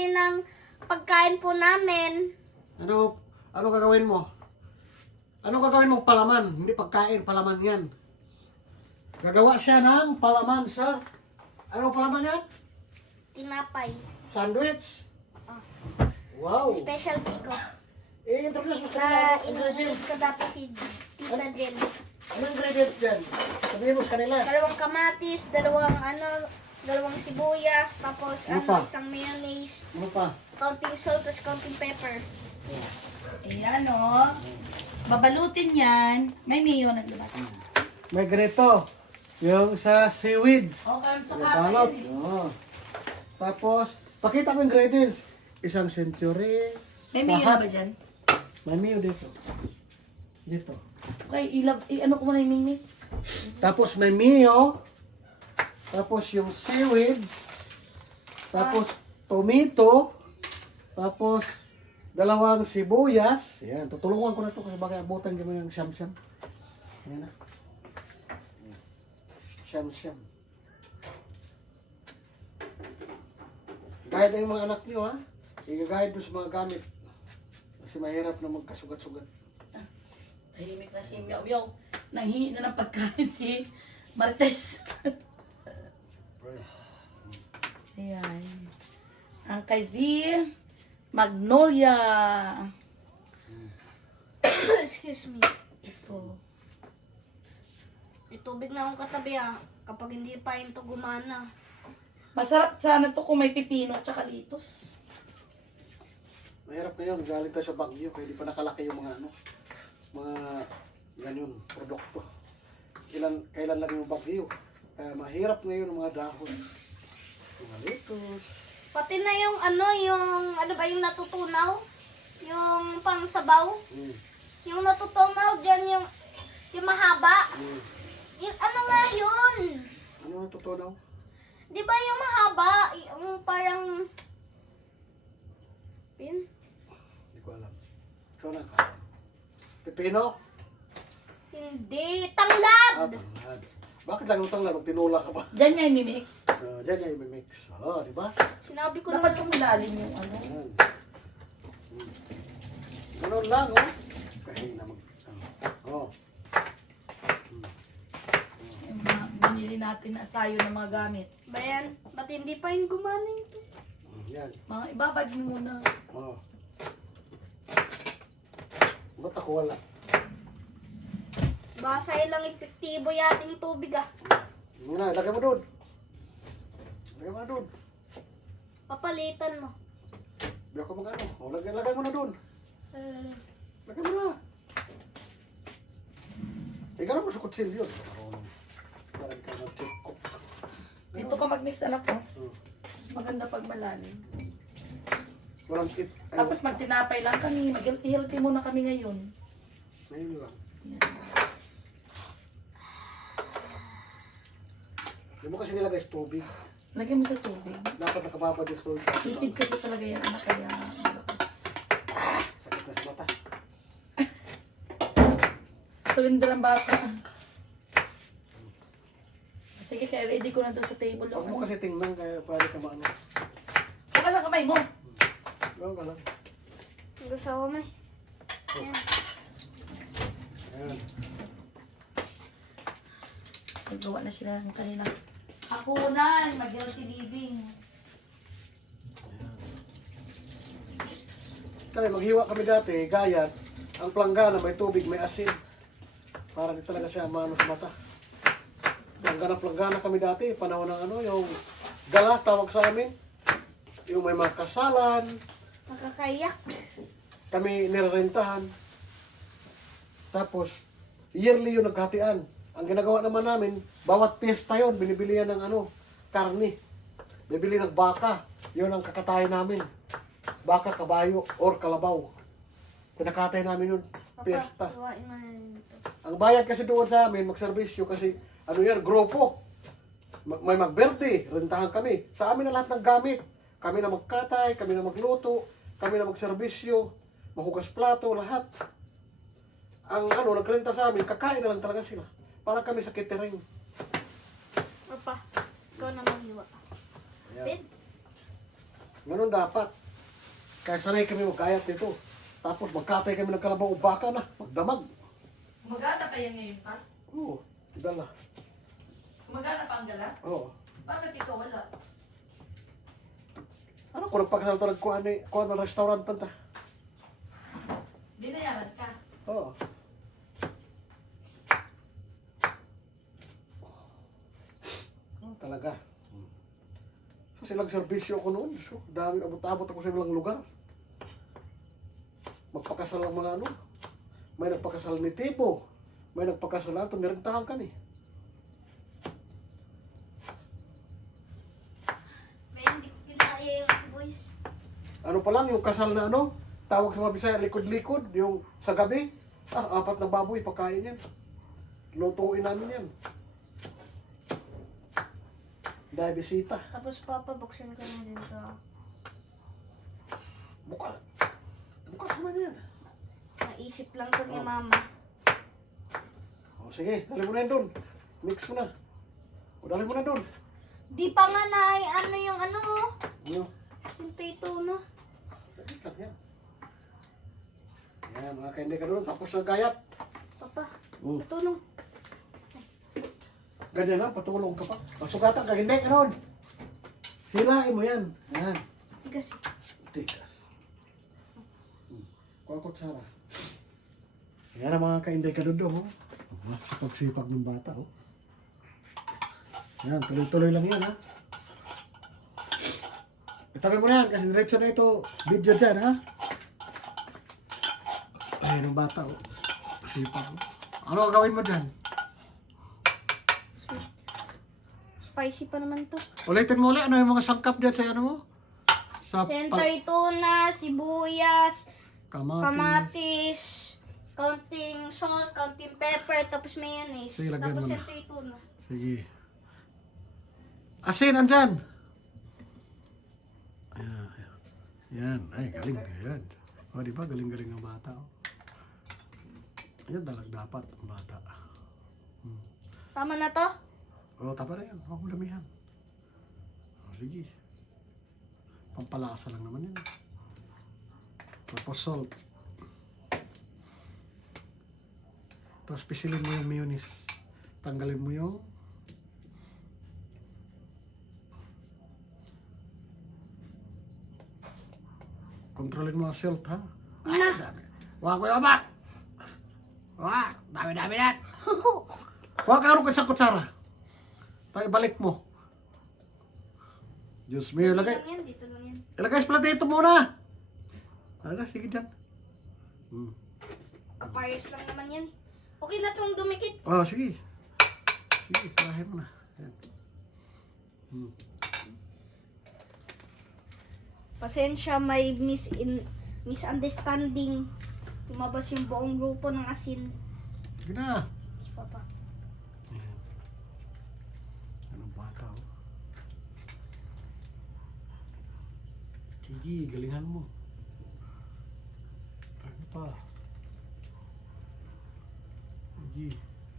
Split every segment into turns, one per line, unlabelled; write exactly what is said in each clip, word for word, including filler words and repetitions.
kami ng pagkain po namin.
Ano, ano gagawin mo? Ano gagawin mong palaman? Hindi pagkain, palaman yan. Gagawa siya ng palaman, sir. Ano palaman yan?
Tinapay.
Sandwich.
Ah.
Wow.
Specialty ko.
Eh, introduce mo sa
Na
kanila.
in-introduce ko dati si Tita Jen.
Anong ingredients dyan? Sabihin mo sa kanila.
Dalawang kamatis, dalawang ano, dalawang sibuyas, tapos
Ano
ano,
pa?
isang mayonnaise,
Ano pa?
counting salt, tapos counting pepper.
Ayan o. Babalutin yan. May mayo naglabas.
May ganito. Yung sa seaweeds.
Okay, sa
Yung balot.
kanin.
Oo. Tapos, pakita mo ingredients. Isang century.
May mayo
lahat.
na ba dyan?
May mayo dito. Dito.
Okay, ilab, i ano ko muna yung mingming.
Tapos may mayo. Tapos yung seaweeds. Tapos tomato. Tapos dalawang sibuyas. Yan, tutulungan ko na ito kasi bagay abutan mo yung siyam-siyam. Yan na. Siyam-siyam. Guide na yung mga anak niyo ha. I-guide doon sa mga gamit. Kasi mahirap na magkasugat-sugat.
Tahimik na si Miao Miao. Nanghihi na ng pagkain si Martes. Ayan. Ang kay Z, Magnolia.
Excuse me.
Ito.
May tubig na akong katabi ah, kapag hindi pa yun to gumana.
Masarap sana to kung may pipino at saka litos.
Mahirap na yun. Galing tayo sa Baguio. Kaya di pa nakalaki yung mga ano. Mga ganyan, produkto. Ilan, kailan lang yung Baguio. Kaya mahirap ngayon ang mga dahon. Mga litos.
Pati na yung ano, yung, ano ba yung natutunaw? Yung pang sabaw?
Mm.
Yung natutunaw dyan, yung, yung mahaba.
Mm.
Yung, ano nga yun?
Ano ang tutunaw?
Di ba yung mahaba? Yung parang... Pin?
Hindi ko alam. Ikaw na ka. Pipino?
Hindi. Tanglad!
Ah, tanglad. Bakit lang yung tanglad? Huwag tinula ka pa.
Diyan nga yung mimix.
Uh, diyan yung may mix. Oh, di ba?
Sinabi ko
Dapat
naman.
yung malalim yung ano.
Ayan. Hmm. Ganun lang, oh. Kahit na mag... Oh. Hmm.
Yung mga binili natin na sayo ng mga gamit.
Ba yan? Ba't hindi pa rin gumana ito?
Hmm, yan.
Mga ibabad mo muna.
Oh. Ba't ako wala?
Baka sa'yo lang epektibo yating tubig ah.
Yun na, lagay mo doon. Lagay mo na doon.
Papalitan mo.
Di ako mag-ano. Oh, lagay, lagay mo na doon.
Uh,
Lagay mo na. Ikaw mo sa kutsilyo. Marunong. Parang ka mag-check ko.
Dito ka mag-mix anak ko.
Hmm.
Mas maganda pag malalim.
Walang kit. Ay,
Tapos magtinapay lang kami. Mag-healthy muna kami ngayon.
ngayon lang.
Yan.
Hindi mo kasi nilagay sa tubig.
Lagyan mo sa tubig.
Dapat nakababad yung tubig.
Titid kasi talaga yan anak kaya malakas.
Sakit na sa mata.
Tulinder ang bata. Sige kaya ready ko na doon sa table.
Huwag mo
Ako.
kasi tingnan kaya pwede ka maano.
Saka sa kamay mo.
Gawin ka lang.
gusto ko may. Yan.
Ayan.
Nagawa na sila ng kanila. Hapunan, mag-healthy living.
Kami, maghiwa kami dati, gayat. Ang planggana may tubig, may asin. Para di talaga siya maano sa mata. Planggana, planggana kami dati. Panahon ng ano, yung gala, tawag sa amin. Yung may mga kasalan.
Nakakayak.
Kami nirerentahan. Tapos, yearly yung naghatian. Ang ginagawa naman namin, bawat piyesta yun, binibili yan ng ano, karni. Bibili ng baka. Yun ang kakatay namin. Baka, kabayo, or kalabaw. Pinakatay namin yun, piyesta.
Papa, iwain mo na ito.
Ang bayad kasi doon sa amin, magserbisyo kasi, ano yan, grupo. Ma- May magberde, rentahan kami. Sa amin na lahat ng gamit. Kami na magkatay, kami na magluto, kami na magserbisyo, mahugas plato, lahat. Ang ano, nagrenta sa amin, kakain na lang talaga sila. Para kami sa catering.
Papa, ikaw na maghiwa.
Ayan.
Pin?
Ganun dapat. Kaya sanay kami magkayat dito. Tapos magkatay kami ng kalabaw o baka na. Magdamag.
Gumagana pa yan ngayon pa?
Oo, tidala.
Gumagana pa ang gala?
Oo.
Bakit ikaw wala?
Ano kung nagpakasal to nagkuhan ni, kuhan ng restaurant pa ta?
Binayaran ka?
Oo. Oh, talaga. So silang serbisyo ako noon. So, dami abot-abot ako sa ilang lugar. Magpakasal ang mga ano. May nagpakasal ni Tipo. May nagpakasal na ito. Nirentahan kami.
May hindi ko kinaya yung si boys.
Ano pa lang, yung kasal na ano, tawag sa mga Bisaya, likod-likod, yung sa gabi, ah, apat na baboy, pagkain yan. Lutuin namin yan. Dahil bisita.
Tapos papa, buksan ka na dito.
Bukas. Bukas naman yan.
Naisip lang to ni
Oh.
mama.
O sige, dali mo na yan doon. Mix mo na. O dali mo na doon.
Di pa nga na, ano yung ano,
Ano?
sintato na.
Dali lang yan. Yan, mga kainday ka doon. Tapos ng gayat.
Papa,
Mm.
tutulong.
Ganyan na, patulong ka pa. Masugatan ka, hindi ka doon. Hilain mo yan. Yan.
Tigas.
Tikas. Hmm. Kuha Sarah. Yan ang mga kainday ka doon, oh. Sipag-sipag ng bata, oh. Yan, tuloy-tuloy lang yan, ha. Itabi mo na yan, kasi diretso na ito. Video dyan, ha. Ayun ang bata, oh. Sipag, oh. Ano ang gawin mo dyan?
Sweet. Spicy pa naman to.
Ulitin mo ulit, ano yung mga sangkap dyan sa ano mo? Sa
Sintato na, sibuyas,
kamatis.
kamatis, counting salt, counting pepper, tapos mayonnaise.
Sige, lagyan
Tapos
mo na.
sintato na.
Sige. Asin, andyan. Ayan, ayan. Yan, ay, galing. Ayan. O, di ba? Galing-galing ang bata. Oh. Yan, dalag dapat ang bata. Hmm.
Tama na to?
O, tama na yan. Huwag mo damihan. O, sige. Pampalasa lang naman yan. Tapos salt. Tapos pisilin mo yung mayonnaise. Tanggalin mo yung kontrolin mo ang salt, ha? Ay, dami. Huwag ko yung amat! Huwag! Dami-dami yan! Huwag ka ka sa kutsara. Tayo balik mo. Diyos
Dito
mio, ilagay.
lang yan, dito lang yan.
Ilagay sa platito muna. Ano, sige dyan. Hmm.
Kapayos lang naman yan. Okay na tong dumikit.
Oh, sige. Sige, kalahin mo na. Yan. Hmm.
Pasensya, may mis in misunderstanding. Lumabas yung buong grupo ng asin.
Sige na.
Si Papa.
Ayan. Anong bata, oh. Sige, galingan mo. Ano pa? Sige.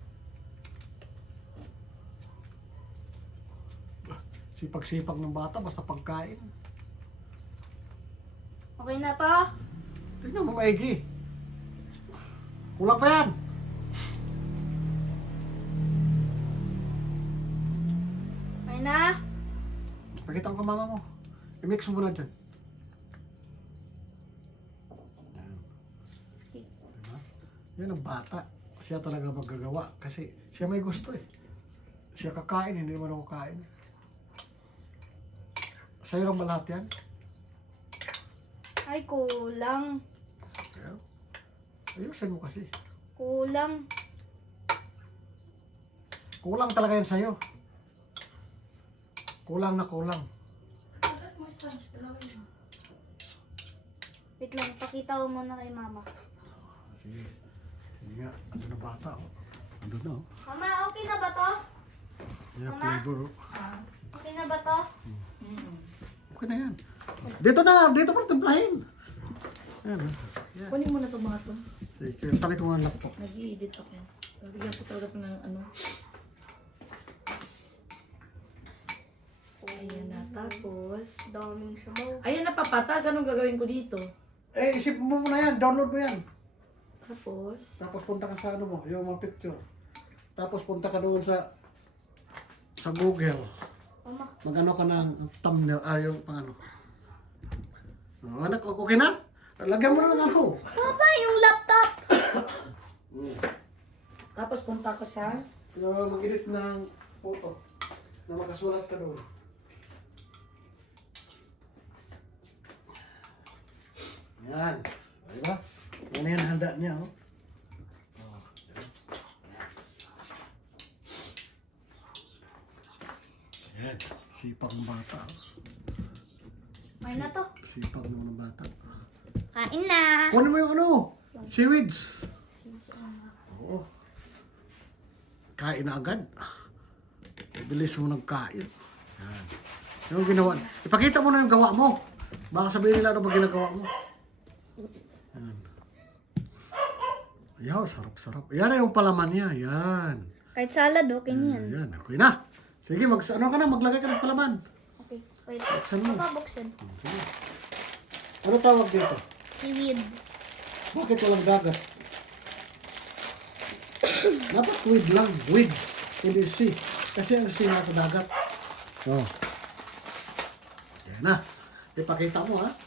Sipag-sipag ng bata, basta pagkain.
Okay na to?
Tingnan mo maigi. Kulang pa yan.
Okay na?
Pakita ko mama mo. I-mix mo muna dyan. Yan.
Okay.
Diba? Yan ang bata. Siya talaga maggagawa. Kasi siya may gusto eh. Siya kakain, hindi naman ako kain. Sa'yo lang ba lahat yan?
Ay, kulang.
Kaya, ayusin mo kasi.
Kulang.
Kulang talaga yan sa'yo. Kulang na kulang.
Bakit mo isa? Dalawin mo.
Wait lang, pakita ko muna kay Mama.
Sige. Sige nga, ando na bata. Oh. Ando na. Oh.
Mama, okay na ba to?
Yan,
Mama?
flavor. Oh.
Ah.
Okay na ba to?
Mm.
Okay na yan. Dito na, dito mo na timplahin. Yan. oh. Yan.
Kunin mo na itong mga to.
Sige, tabi ko nga laptop.
Nag-i-edit ako. Bigyan ko talaga ito ng ano. Ayan na, tapos.
Daming sabaw.
Ayan na, papatas. Anong gagawin ko dito?
Eh, isip mo muna yan. Download mo yan.
Tapos,
Tapos punta ka sa ano mo, yung mga picture. Tapos punta ka doon sa sa Google.
Mama.
Magano ka ng thumbnail, ah, yung pang ano. Oh, anak, okay na? Lagyan mo na ng ano.
Papa, yung laptop.
Hmm.
tapos punta ko sa...
Uh, mag-edit ng photo na makasulat ka doon. Yan. O, diba? Yan na yan, handa niya. Oh. Oh, diba? Yan. Sipag ng bata. Oh.
May na to.
Sipag naman ng bata.
Kain na.
Kunin mo yung ano? Seaweeds. Oo. Kain na agad. Bilis mo nagkain. Yan. Yung ginawa. Ipakita mo na yung gawa mo. Baka sabihin nila ano ba ginagawa mo. Yan. Ayaw, sarap-sarap. Yan na yung palaman niya. Yan.
Kahit salad, okay na yan.
Yan. Okay na. Sige, mag, ano ka na, maglagay ka ng palaman.
Okay, wait.
Buksan mo.
Papa, buksan.
Sige. Ano tawag dito?
Seaweed.
Bakit walang dagat? Dapat weed lang. Weed. Hindi sea. Kasi ang sea nasa dagat. Oh. Yan na. Ipakita mo ha.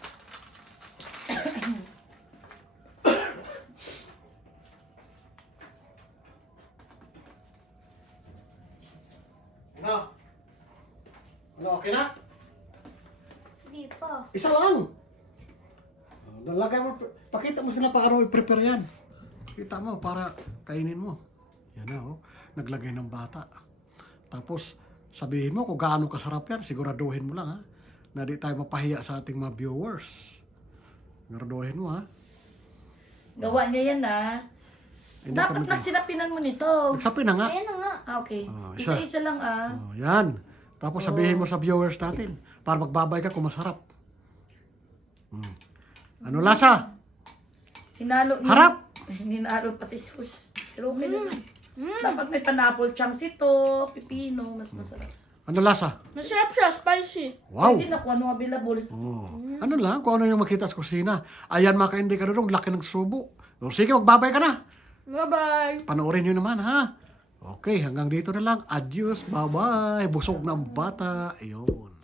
Ano? Ano, okay na?
Hindi pa.
Isa lang. Oh, Nalagay mo, pakita mo sila paano i-prepare yan. Kita mo para kainin mo. Yan na oh, naglagay ng bata. Tapos sabihin mo kung gaano kasarap yan, siguraduhin mo lang ha. Na di tayo mapahiya sa ating mga viewers. Siguraduhin mo ha.
Gawa niya yan, ah.
Hindi
Dapat
kami-
nagsinapinan mo nito.
Sabi na nga.
Ayan na nga.
Ah, okay.
Oh, isa.
Isa-isa lang, ah.
Oh, yan. Tapos sabihin mo sa viewers natin para magbabay ka kung masarap. Hmm. Ano lasa?
Hinalo niya.
Harap!
Hinalo pati sus. Pero okay naman.
Mm.
Dapat may pineapple chunks ito, pipino, mas masarap.
Ano lasa?
Masarap siya, spicy.
Wow!
Pwede na kung ano available.
Oh. Ano lang, kung ano yung makita sa kusina. Ayan mga kaindikadorong, laki ng subo. O, sige, magbabay ka na.
Bye-bye.
Panoorin nyo naman, ha? Okay, hanggang dito na lang. Adios, bye-bye. Busog ng bata. Ayun.